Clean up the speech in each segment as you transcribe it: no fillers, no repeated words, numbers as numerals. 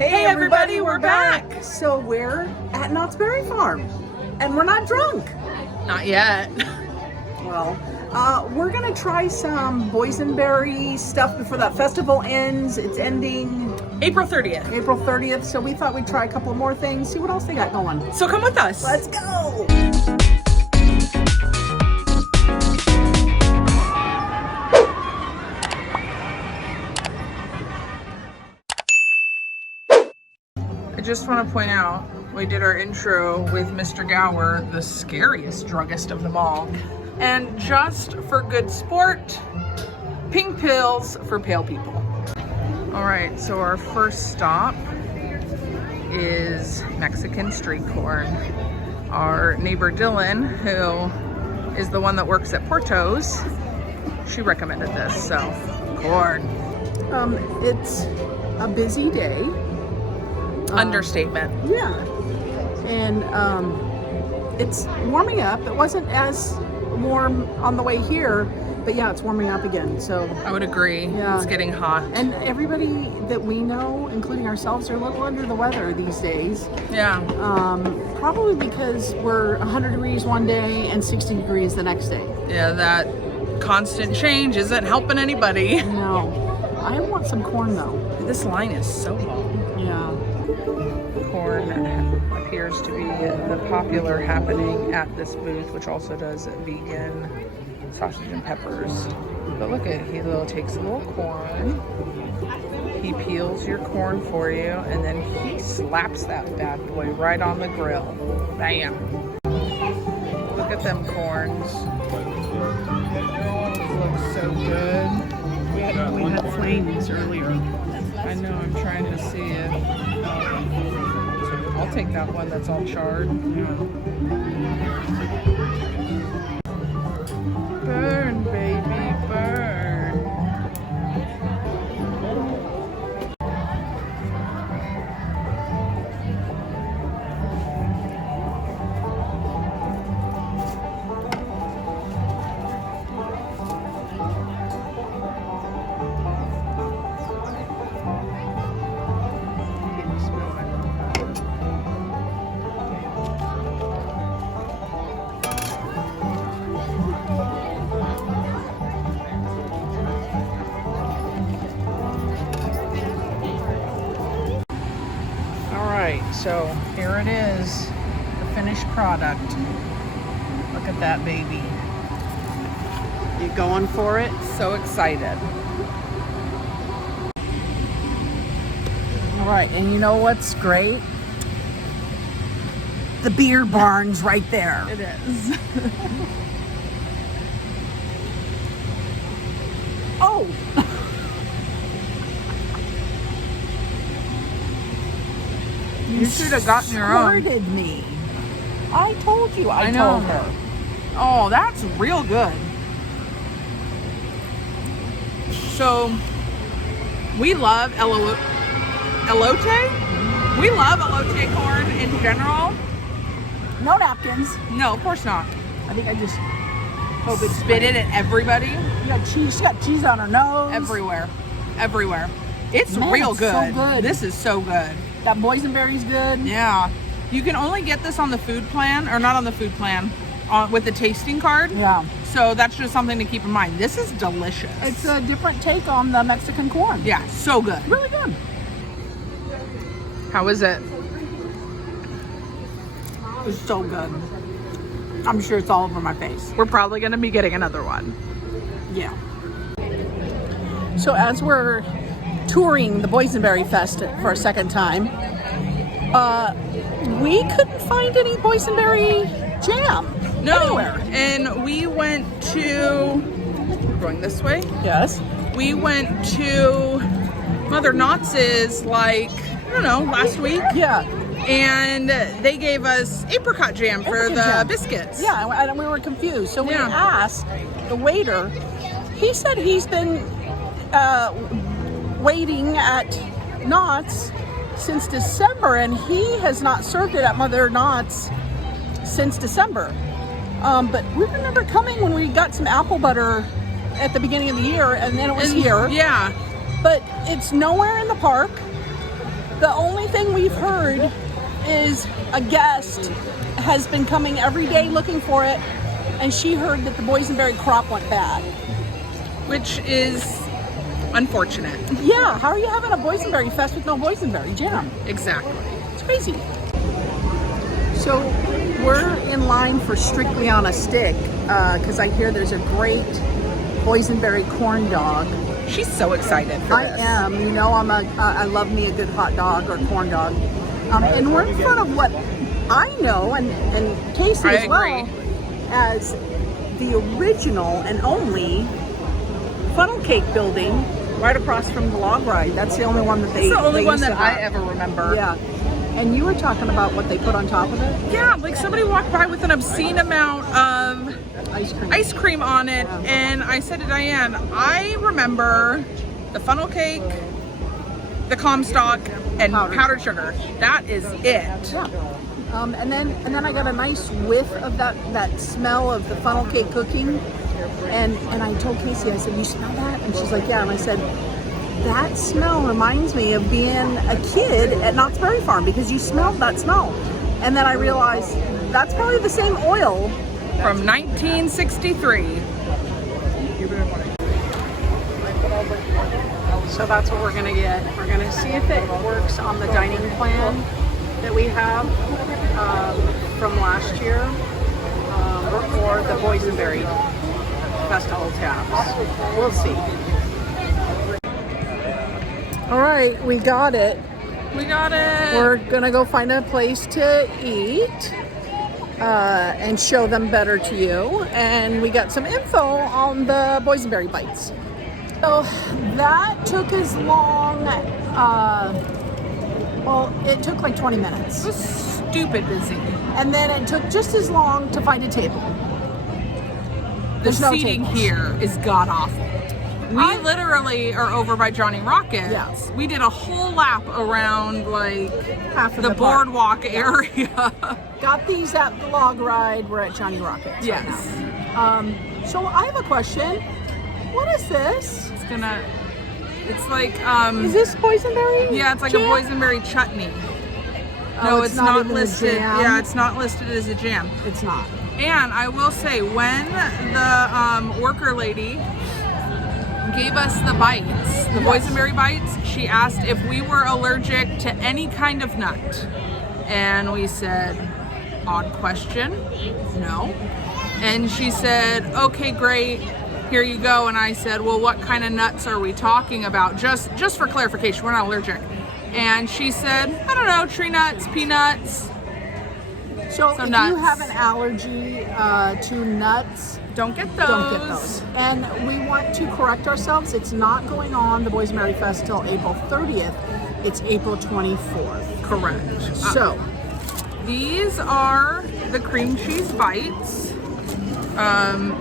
Hey everybody, we're back. So we're at Knott's Berry Farm, and we're not drunk. Not yet. Well, we're gonna try some boysenberry stuff before that festival ends. It's ending April 30th. April 30th, so we thought we'd try a couple more things, see what else they got going. So come with us. Let's go. I just want to point out, we did our intro with Mr. Gower, the scariest druggist of them all. And just for good sport, pink pills for pale people. All right, so our first stop is Mexican street corn. Our neighbor Dylan, who is the one that works at Porto's, she recommended this, so corn. It's a busy day. Understatement. Yeah, and it's warming up. It wasn't as warm on the way here, but yeah, it's warming up again. So I would agree. Yeah. It's getting hot. And everybody that we know, including ourselves, are a little under the weather these days. Yeah. Probably because we're 100 degrees one day and 60 degrees the next day. Yeah, that constant change isn't helping anybody. No. I want some corn though. This line is so long. Yeah. Corn appears to be the popular happening at this booth, which also does vegan sausage and peppers. But look at, he takes a little corn, he peels your corn for you, and then he slaps that bad boy right on the grill. Bam! Look at them corns. Those look so good. We had flames earlier. I know, I'm trying to see it. I'll take that one that's all charred. Burn, baby, burn. So here it is, the finished product. Look at that baby. You going for it? So excited. All right, and you know what's great? The beer barn's right there. It is. Oh! You should have gotten your own. Squirted me. I told you. I know. told her. Oh, that's real good. So, we love elote. We love elote corn in general. No napkins. No, of course not. I think I just Spit it at everybody. You got cheese. She got cheese on her nose. Everywhere. Everywhere. It's Man, real it's good. so good. This is so good. That boysenberry's good. Yeah. You can only get this on the food plan, or not on the food plan, with the tasting card. Yeah. So that's just something to keep in mind. This is delicious. It's a different take on the Mexican corn. Yeah, so good. Really good. How is it? It's so good. I'm sure it's all over my face. We're probably going to be getting another one. Yeah. So as we're touring the Boysenberry Fest for a second time, we couldn't find any Boysenberry Jam anywhere. And we went to, we're going this way? Yes. We went to Mother Knott's like, I don't know, last week. Yeah. And they gave us apricot jam for Apricot the jam. biscuits. Yeah, and we were confused. So we Yeah. asked the waiter. He said he's been waiting at Knott's since December, and he has not served it at Mother Knott's since December. But we remember coming when we got some apple butter at the beginning of the year, and then it was here. Yeah. But it's nowhere in the park. The only thing we've heard is a guest has been coming every day looking for it, and she heard that the boysenberry crop went bad. Which is unfortunate. Yeah, how are you having a boysenberry fest with no boysenberry jam? Exactly. It's crazy. So we're in line for Strictly on a Stick because I hear there's a great boysenberry corn dog. She's so excited for this. I am. You know, I love me a good hot dog or corn dog. And we're in front of what I know, and Casey as well, as the original and only funnel cake building right across from the log ride. That's the only one that they. It's the only they one used that to have. I ever remember. Yeah. And you were talking about what they put on top of it? Yeah, like somebody walked by with an obscene amount of ice cream on it, and I said to Diane, I remember the funnel cake, the Comstock, and powdered sugar. That is it. Yeah. And then I got a nice whiff of that smell of the funnel cake cooking, and I told Casey, I said, you smell that? And she's like, yeah. And I said, that smell reminds me of being a kid at Knott's Berry Farm because you smelled that smell. And then I realized that's probably the same oil from 1963. So that's what we're gonna get. We're gonna see if it works on the dining plan that we have from last year for the Boysenberry Festival tabs. We'll see. All right, we got it. We got it. We're gonna go find a place to eat and show them better to you. And we got some info on the Boysenberry bites. So that took as long, well, it took like 20 minutes. It was stupid busy. And then it took just as long to find a table. The seating here is god awful. We literally are over by Johnny Rockets. Yes. We did a whole lap around like half of the boardwalk area. Got these at the log ride. We're at Johnny Rockets. Yes. Right now. So I have a question. What is this? It's like is this boysenberry? Yeah, it's like jam? a boysenberry chutney. Oh, No, it's not even listed. a jam? Yeah, it's not listed as a jam. It's not. And I will say, when the worker lady gave us the bites, the boysenberry bites, she asked if we were allergic to any kind of nut. And we said, odd question, no. And she said, okay, great, here you go. And I said, well, what kind of nuts are we talking about? Just for clarification, we're not allergic. And she said, I don't know, tree nuts, peanuts. So if nuts. you have an allergy to nuts, don't get those. Don't get those. And we want to correct ourselves. It's not going on the Boysenberry Fest till April 30th. It's April 24th. Correct. So these are the cream cheese bites.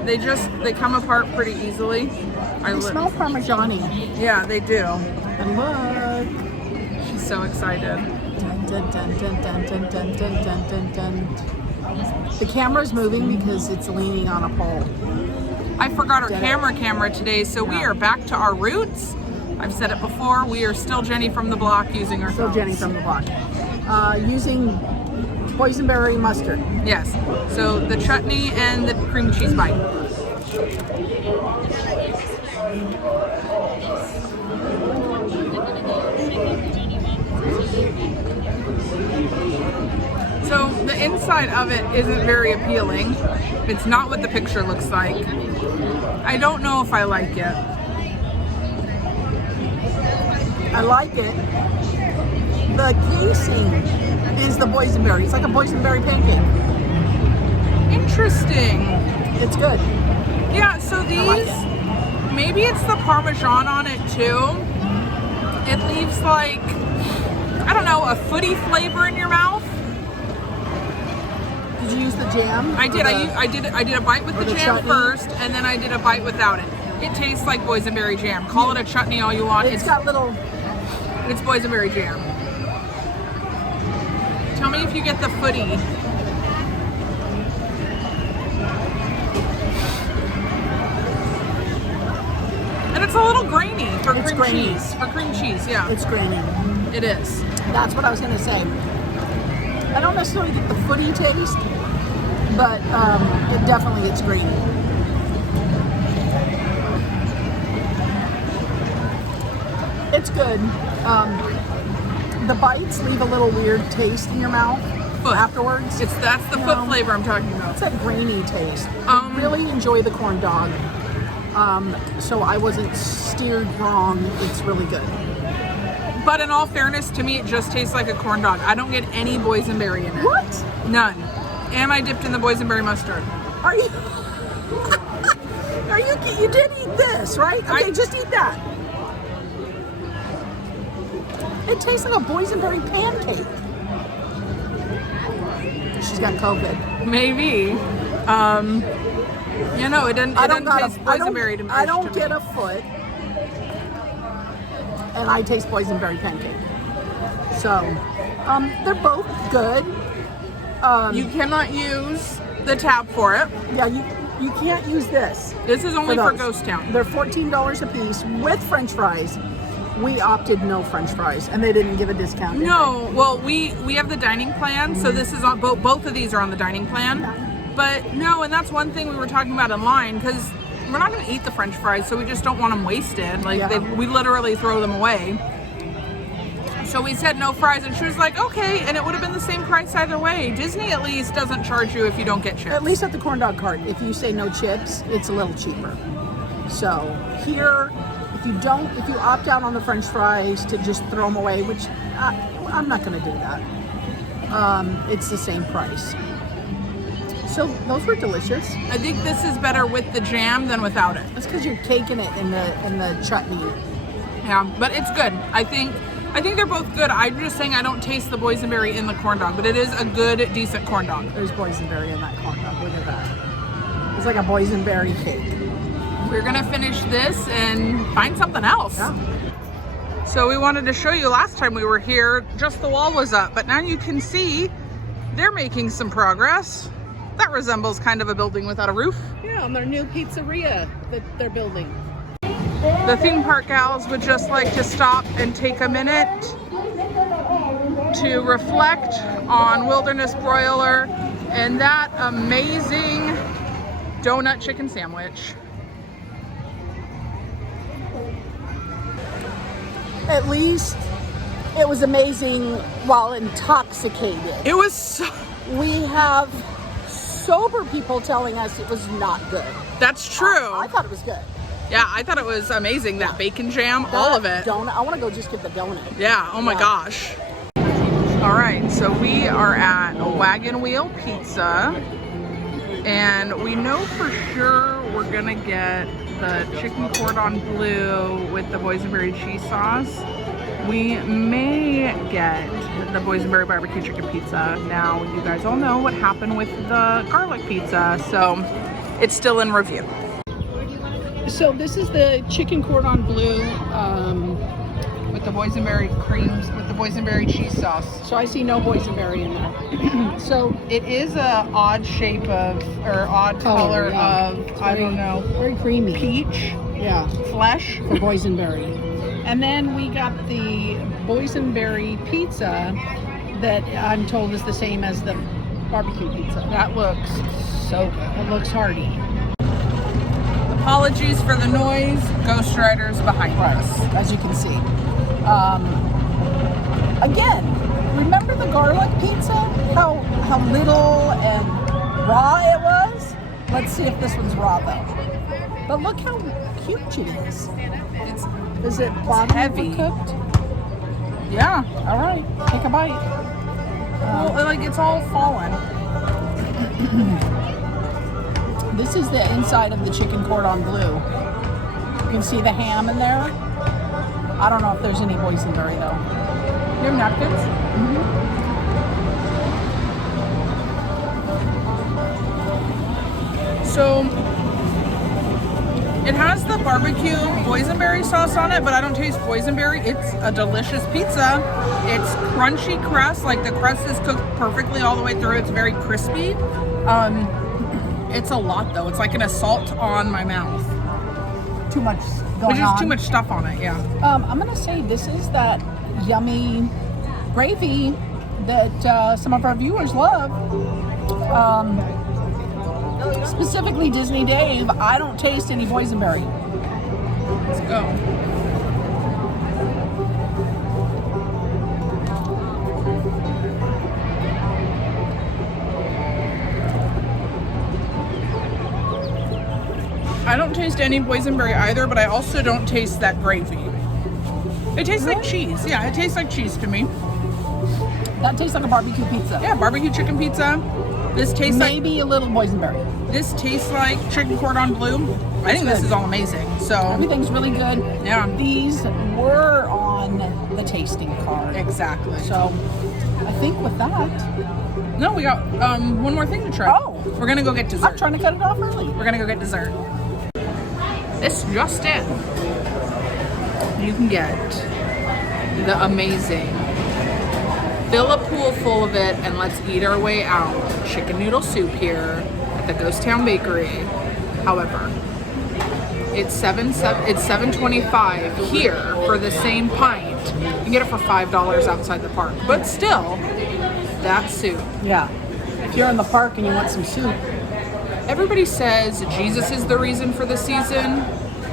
They come apart pretty easily. They smell Parmesan-y. Yeah, they do. And look. She's so excited. Dun, dun, dun, dun, dun, dun, dun, dun, dun, dun, dun. The camera's moving because it's leaning on a pole. I forgot our camera today, so we are back to our roots. I've said it before, we are still Jenny from the block using our phones. Still Jenny from the block. Using boysenberry mustard. Yes, so the chutney and the cream cheese bite. So the inside of it isn't very appealing. It's not what the picture looks like. I don't know if I like it. I like it. The casing is the boysenberry. It's like a boysenberry pancake. Interesting. It's good. Yeah, so these, maybe it's the Parmesan on it too. It leaves like, I don't know, a footy flavor in your mouth. Did you use the jam? I did. I did a bite with the jam chutney first, and then I did a bite without it. It tastes like boysenberry jam. Call it a chutney all you want. It's got little. It's boysenberry jam. Tell me if you get the footy. And it's a little grainy for cream cheese. For cream cheese, yeah. It's grainy. It is. That's what I was gonna say. I don't necessarily get the footy taste, but it definitely gets green. It's good. The bites leave a little weird taste in your mouth afterwards. That's the foot flavor I'm talking about. It's that grainy taste. I really enjoy the corn dog. So I wasn't steered wrong. It's really good. But in all fairness, to me, it just tastes like a corn dog. I don't get any boysenberry in it. What? None. And I dipped in the boysenberry mustard. Are you? Are you? You did eat this, right? Okay, just eat that. It tastes like a boysenberry pancake. She's got COVID. Maybe. You know, it doesn't taste boysenberry to me. I don't get a foot. And I taste boysenberry pancake. So, they're both good. You cannot use the tab for it. Yeah, you can't use this. This is only for Ghost Town. They're $14 a piece with French fries. We opted no French fries, and they didn't give a discount. No, well, we have the dining plan, so this is on both of these are on the dining plan. Yeah. But no, and that's one thing we were talking about in line, because we're not going to eat the French fries, so we just don't want them wasted. Like we literally throw them away. So we said no fries, and she was like, okay, and it would have been the same price either way. Disney at least doesn't charge you if you don't get chips. At least at the corn dog cart, if you say no chips, it's a little cheaper. So here, if you opt out on the French fries to just throw them away, which I'm not going to do that. It's the same price. So those were delicious. I think this is better with the jam than without it. That's because you're caking it in the chutney. Yeah, but it's good. I think they're both good. I'm just saying I don't taste the boysenberry in the corn dog, but it is a good, decent corn dog. There's boysenberry in that corn dog. Look at that. It's like a boysenberry cake. We're gonna finish this and find something else. Yeah. So we wanted to show you last time we were here, just the wall was up, but now you can see they're making some progress. That resembles kind of a building without a roof. Yeah, on their new pizzeria that they're building. The theme park gals would just like to stop and take a minute to reflect on Wilderness Broiler and that amazing donut chicken sandwich. At least it was amazing while intoxicated. It was so... We have sober people telling us it was not good. That's true. I thought it was good. Yeah, I thought it was amazing. That bacon jam, all of it. Donut. I want to go just get the donut. Yeah, oh my gosh. All right, so we are at Wagon Wheel Pizza, and we know for sure we're gonna get the chicken cordon bleu with the boysenberry cheese sauce. We may get the Boysenberry barbecue chicken pizza. Now, you guys all know what happened with the garlic pizza, so it's still in review. So this is the chicken cordon bleu With the boysenberry creams, with the boysenberry cheese sauce. So I see no boysenberry in there. So it is a odd shape of, or odd color of, I don't know. Very creamy. Peach. Yeah. Flesh. For boysenberry. And then we got the boysenberry pizza that I'm told is the same as the barbecue pizza. That looks so good. It looks hearty. Apologies for the noise. Ghost Riders behind us. As you can see. Again, remember the garlic pizza? How little and raw it was? Let's see if this one's raw though. But look how huge it is. Is it heavy? Cooked? Yeah. All right. Take a bite. Well, like it's all fallen. This is the inside of the chicken cordon bleu. You can see the ham in there. I don't know if there's any boysenberry though. You have napkins? So it has the barbecue boysenberry sauce on it, but I don't taste boysenberry. It's a delicious pizza. It's crunchy crust, like the crust is cooked perfectly all the way through. It's very crispy. It's a lot though. It's like an assault on my mouth. Too much going on. There's just too much stuff on it, yeah. I'm gonna say this is that yummy gravy that some of our viewers love. Specifically Disney Dave, I don't taste any boysenberry. Let's go. I don't taste any boysenberry either, but I also don't taste that gravy. It tastes like cheese. Yeah, it tastes like cheese to me. That tastes like a barbecue pizza. Yeah, barbecue chicken pizza. This tastes maybe a little boysenberry. This tastes like chicken cordon bleu. I think this is all amazing. So everything's really good. Yeah. These were on the tasting card. Exactly. So I think with that. No, we got one more thing to try. Oh. We're gonna go get dessert. I'm trying to cut it off early. We're gonna go get dessert. This just in. You can get the amazing, fill a pool full of it and let's eat our way out chicken noodle soup here at the Ghost Town Bakery. However, it's $7.25 here for the same pint. You can get it for $5 outside the park, but still, that soup. Yeah. If you're in the park and you want some soup. Everybody says Jesus is the reason for the season.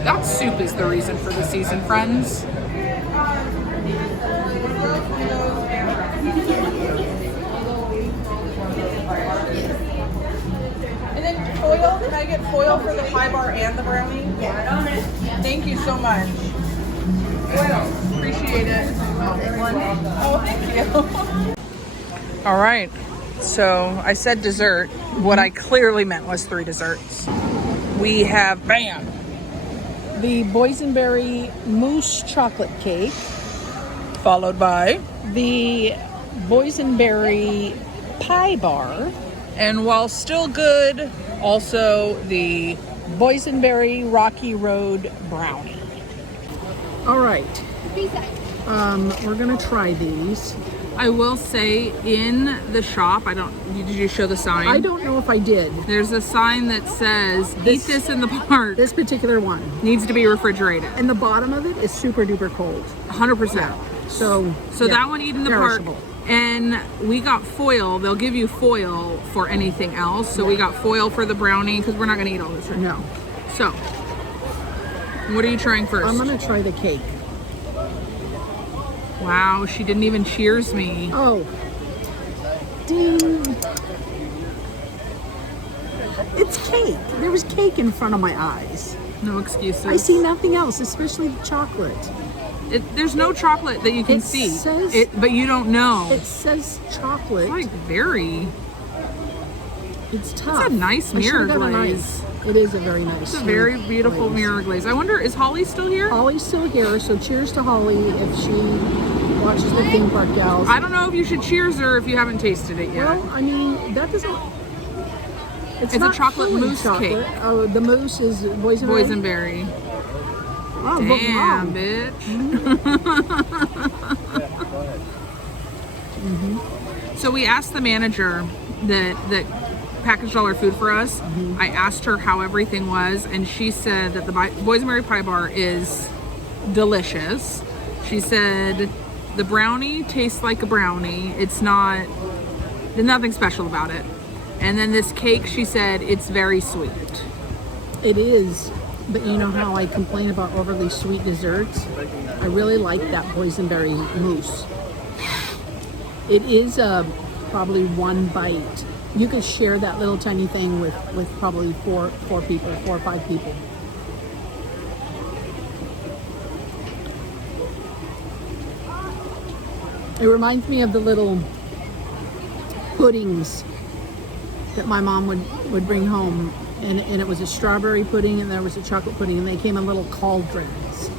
That soup is the reason for the season, friends. And then foil, can I get foil for the pie bar and the brownie? Yeah. Thank you so much. Well, appreciate it. Oh, thank you. All right. So I said dessert. What I clearly meant was 3 desserts. We have, bam, the boysenberry mousse chocolate cake, followed by the boysenberry pie bar, and while still good, also the boysenberry Rocky Road brownie. All right, we're gonna try these. I will say in the shop, did you show the sign? I don't know if I did. There's a sign that says, eat this in the park. This particular one needs to be refrigerated. And the bottom of it is super duper cold. 100%. Yeah. So yeah, that one, eat in the perishable. park. And we got foil. They'll give you foil for anything else. So we got foil for the brownie because we're not going to eat all this. Right? No. So, what are you trying first? I'm going to try the cake. Wow, she didn't even cheers me. Oh. Ding. It's cake. There was cake in front of my eyes. No excuses. I see nothing else, especially the chocolate. There's no chocolate that you can see. But you don't know. It says chocolate. It's like very... It's tough. It's a nice mirror glaze. It is a very nice. It's a very beautiful mirror glaze. I wonder, is Holly still here? Holly's still here, so cheers to Holly if she watches the theme park gals. I don't know if you should cheers her if you haven't tasted it yet. Well, I mean, that doesn't... It's a chocolate mousse cake. Oh, the mousse is boysenberry? Boysenberry. Oh, damn, bitch. Mm-hmm. So we asked the manager that packaged all our food for us. Mm-hmm. I asked her how everything was, and she said that the Boysenberry pie bar is delicious. She said the brownie tastes like a brownie. It's not, there's nothing special about it. And then this cake, she said, it's very sweet. It is, but you know how I complain about overly sweet desserts? I really like that boysenberry mousse. It is probably one bite. You could share that little tiny thing with probably four people, 4 or 5 people. It reminds me of the little puddings that my mom would bring home, and it was a strawberry pudding and there was a chocolate pudding, and they came in little cauldrons.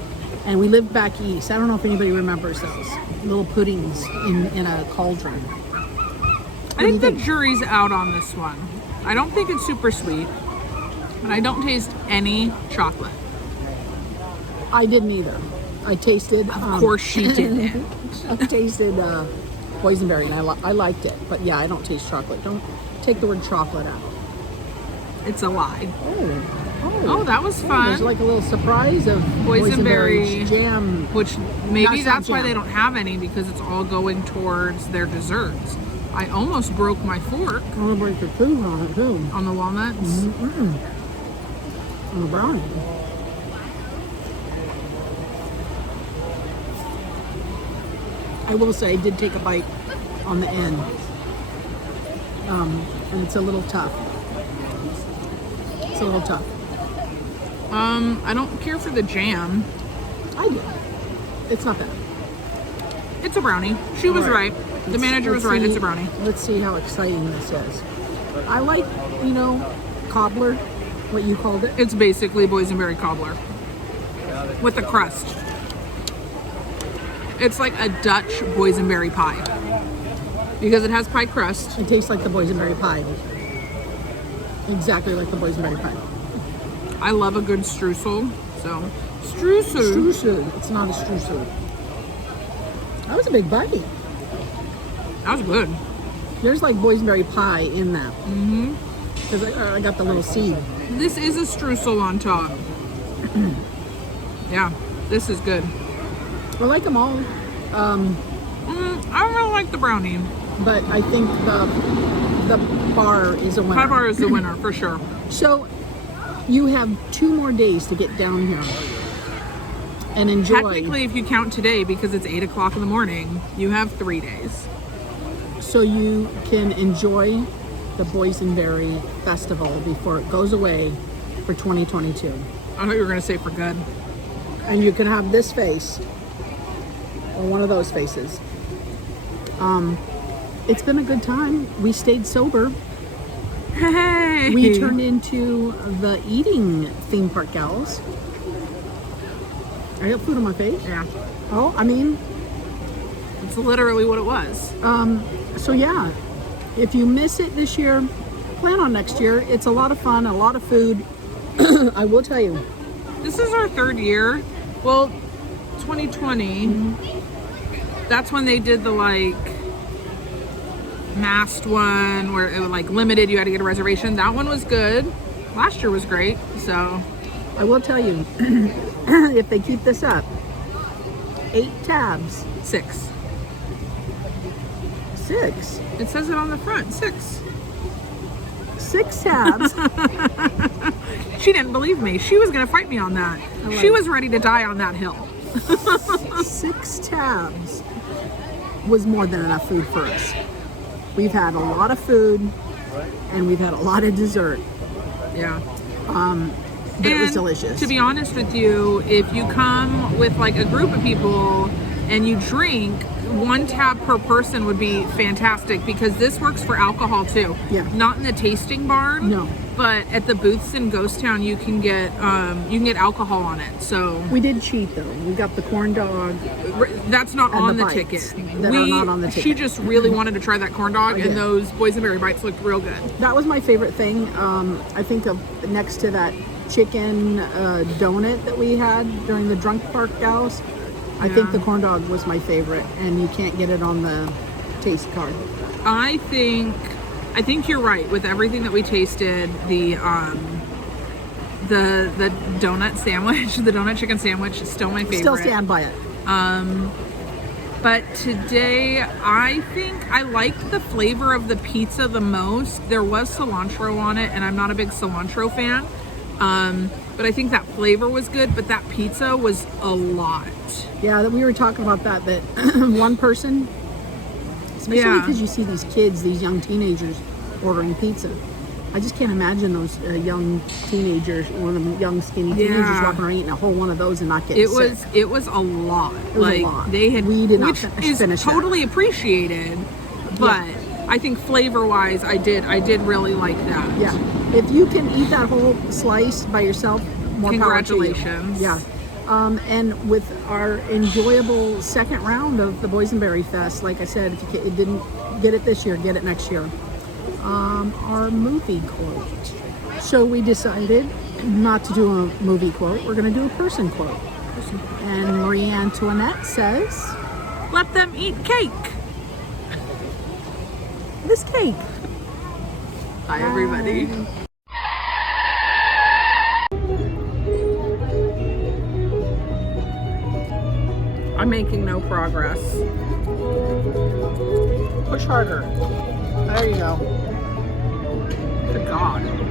And we lived back east. I don't know if anybody remembers those little puddings in a cauldron. I think the jury's out on this one. I don't think it's super sweet, but I don't taste any chocolate. I didn't either. I tasted. Of course she didn't. I tasted boysenberry, and I liked it. But yeah, I don't taste chocolate. Don't take the word chocolate out. It's a lie. Oh, that was there's fun. like a little surprise of Boysenberry Jam. Which maybe Not that's why jam. they don't have any, because it's all going towards their desserts. I almost broke my fork I'm gonna break your tooth on it too. on the walnuts. On the brownie. I will say I did take a bite on the end. And it's a little tough. It's a little tough. I don't care for the jam. I do. It's not bad. It's a brownie. She was right. The manager was right. See, It's a brownie. Let's see how exciting this is. I like, cobbler, what you called it. It's basically boysenberry cobbler with a crust. It's like a Dutch boysenberry pie because it has pie crust. It tastes like the boysenberry pie. Exactly like the boysenberry pie. I love a good streusel. So, streusel. Streusel. It's not a streusel. That was a big bite. That was good. There's like boysenberry pie in that. Because I got the little seed. This is a streusel on top. Yeah, this is good. I like them all. I don't really like the brownie. But I think the bar is a winner. Pie bar is the winner for sure. So you have 2 more days to get down here and enjoy. Technically, if you count today, because it's 8 o'clock in the morning, you have 3 days. So you can enjoy the Boysenberry Festival before it goes away for 2022. I thought you were going to say for good. And you can have this face or one of those faces. It's been a good time. We stayed sober. Hey! We turned into the eating theme park gals. I got food on my face. Yeah. Oh, I mean, It's literally what it was. so yeah, if you miss it this year, plan on next year. It's a lot of fun, a lot of food. I will tell you. This is our 3rd year. Well, 2020, that's when they did the masked one where it was limited, you had to get a reservation. That one was good. Last year was great, so. I will tell you, if they keep this up, 8 tabs. 6. 6. It says it on the front, 6. 6 tabs. She didn't believe me. She was gonna fight me on that. She was ready to die on that hill. 6 tabs was more than enough food for us. We've had a lot of food and we've had a lot of dessert. Yeah. But it was delicious. To be honest with you, if you come with a group of people and you drink, 1 tab per person would be fantastic, because this works for alcohol too. Yeah. Not in the tasting barn. No. But at the booths in Ghost Town, you can get alcohol on it. So We did cheat though. We got the corn dog. that's not And on the the bites ticket. that are not on the She ticket. just really wanted to try that corn dog, I and did. those boysenberry bites looked real good. That was my favorite thing. I think of next to that chicken donut that we had during the drunk park gals. I think the corn dog was my favorite, and you can't get it on the taste card. I think you're right with everything that we tasted. The donut sandwich, the donut chicken sandwich is still my favorite. Still stand by it. But today, I think I liked the flavor of the pizza the most. There was cilantro on it, and I'm not a big cilantro fan. But I think that flavor was good, but that pizza was a lot. Yeah, we were talking about that one person, especially because you see these kids, these young teenagers ordering pizza. I just can't imagine those young teenagers, one of them young skinny teenagers walking around eating a whole one of those and not getting sick. It was a lot. It was a lot. We did not which finish is totally appreciated, but I think flavor-wise, I did really like that. Yeah. If you can eat that whole slice by yourself, more Congratulations. power to you. Yeah. And with our enjoyable second round of the Boysenberry Fest, like I said, if you didn't get it this year, get it next year. Our movie quote. So we decided not to do a movie quote. We're going to do a person quote. And Marie Antoinette says, "Let them eat cake." "This cake." Bye, everybody. I'm making no progress. Push harder. There you go. Good God.